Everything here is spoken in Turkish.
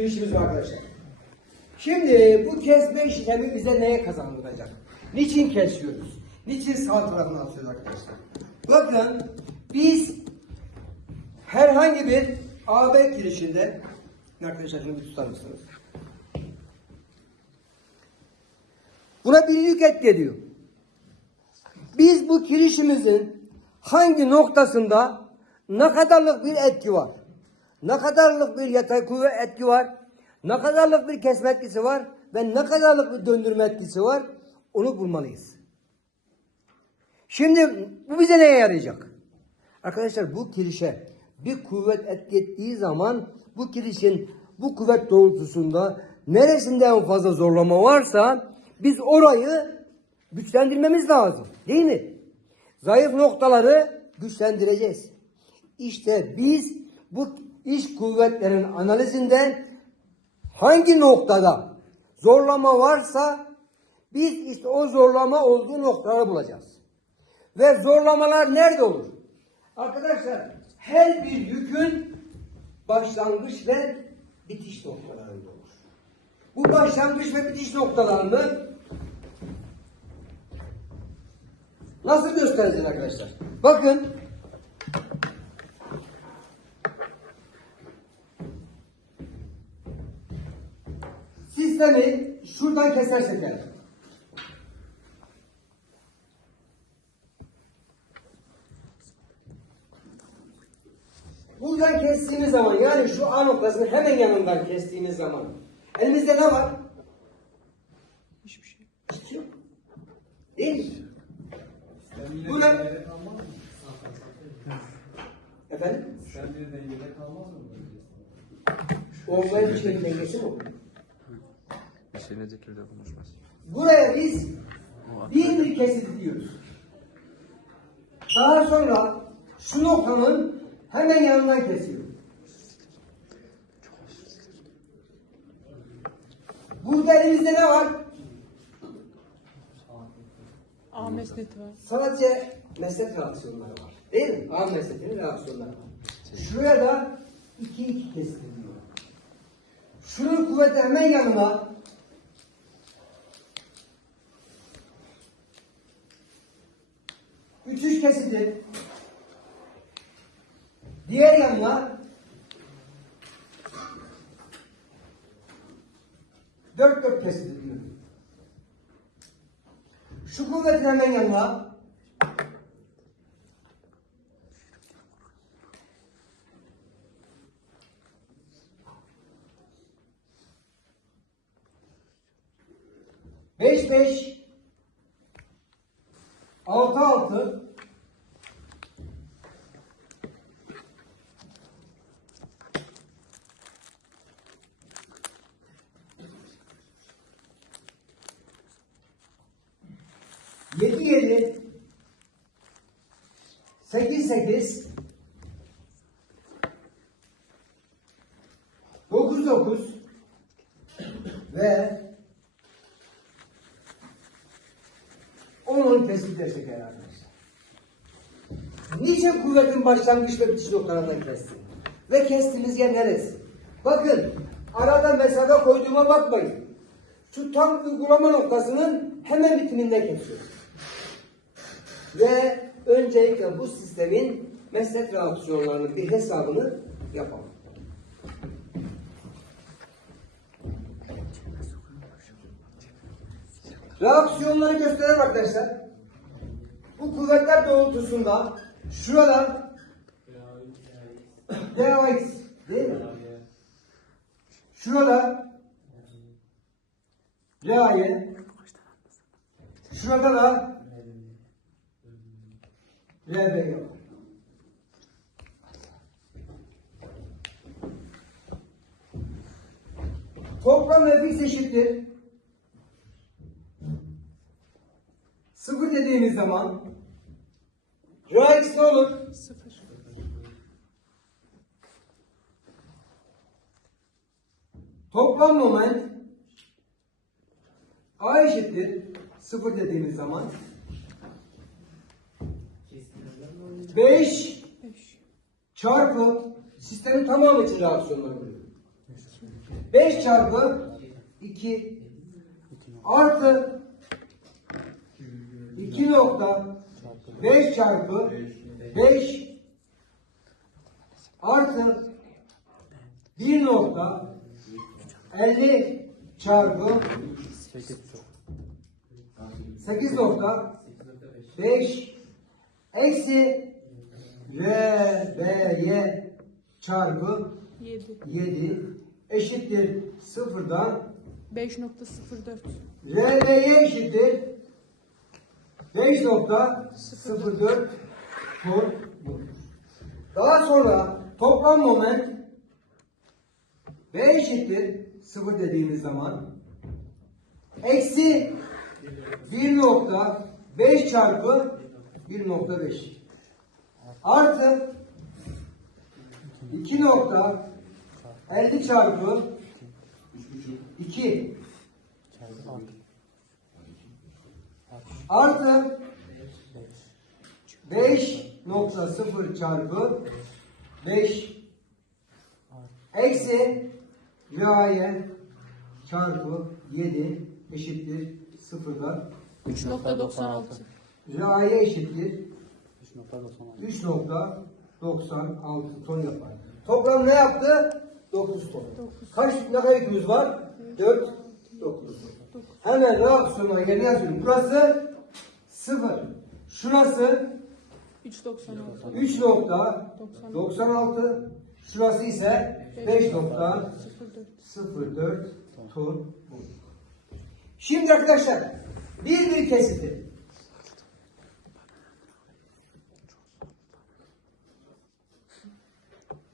girişimiz var arkadaşlar. Şimdi bu kesme işlemi bize neye kazandıracak? Niçin kesiyoruz? Niçin sağ tarafını atıyoruz arkadaşlar? Bakın biz herhangi bir AB girişinde arkadaşlar şunu bir tutar mısınız? Buna bir yük etki ediyor. Biz bu kirişimizin hangi noktasında ne kadarlık bir etki var? Ne kadarlık bir yatay kuvvet etki var? Ne kadarlık bir kesme etkisi var? Ve ne kadarlık bir döndürme etkisi var? Onu bulmalıyız. Şimdi bu bize neye yarayacak? Arkadaşlar bu kirişe bir kuvvet etki ettiği zaman bu kirişin bu kuvvet doğrultusunda neresinde en fazla zorlama varsa biz orayı güçlendirmemiz lazım. Değil mi? Zayıf noktaları güçlendireceğiz. İşte biz bu iş kuvvetlerin analizinde hangi noktada zorlama varsa biz işte o zorlama olduğu noktaları bulacağız. Ve zorlamalar nerede olur? Arkadaşlar her bir yükün başlangıç ve bitiş noktalarında olur. Bu başlangıç ve bitiş noktalarını nasıl göstereceğiz arkadaşlar? Bakın sistemi şuradan kesersek eğer. Buradan kestiğimiz zaman yani şu A noktasının hemen yanından kestiğimiz zaman elimizde ne var? Hiçbir şey. Hiçbir şey yok. Değil mi? Bu ne? Efendim? Olmayan bir dengesi mi? olur? Bir şey ne şekilde konuşmaz. Buraya biz bir bir kesit diyoruz. Daha sonra şu noktanın hemen yanından kesiyor. Burada elimizde ne var? A mesneti var. Sadece meslek reaksiyonları var. Değil mi? A meslekinin reaksiyonları var. Şuraya da iki iki kesiliyor. Şunun kuvveti hemen yanına üç kesildi. Diğer yanına dört dört kesildi diyor. Şu kuvvetin hemen yanına beş beş altı altı. Yedi yedi. Sekiz sekiz. Dokuz dokuz. Ve onun tespit etsek arkadaşlar. Niçin kuvvetin başlangıç ve bitiş noktalarından kestim? Ve kestiğimiz yer neresi? Bakın arada mesafe koyduğuma bakmayın. Şu tam uygulama noktasının hemen bitiminden kesiyorum. Ve öncelikle bu sistemin meslek reaksiyonlarının bir hesabını yapalım. Reaksiyonları gösterelim arkadaşlar. Bu kuvvetler doğrultusunda şurada DAX değil mi? Şurada RA'ye şurada da RB var. Toplam nefis eşittir. Sıfır dediğimiz zaman ne olur? Sıfır. Toplam moment A eşittir. Sıfır dediğimiz zaman 5 Beş. çarpı sistemin tamamı için reaksiyonları buluyor. 5 çarpı 2 artı 2 nokta 5 çarpı 5 artı 1 nokta 50 çarpı 8 nokta 5 eksi R, B, Y çarpı 7. 7 eşittir sıfırdan 5.04. R, B, Y eşittir 5.04 ton. Daha sonra toplam moment B eşittir 0 dediğimiz zaman. Eksi 1.5 çarpı 1.5 artı 2.50 çarpı 2 artı 5.0 çarpı 5 eksi VA'ye çarpı 7 eşittir sıfırdan 3.96. VA'ye eşittir 3.96 ton yapar. Toplam ne yaptı? 9 ton. Kaç ne kadar yükümüz var? 4, 9. Hemen reaksiyona yerine yazıyorum. Burası 0. Şurası 3.96. 3.96. Şurası ise 5.04 ton. Şimdi arkadaşlar bir bir kesitir.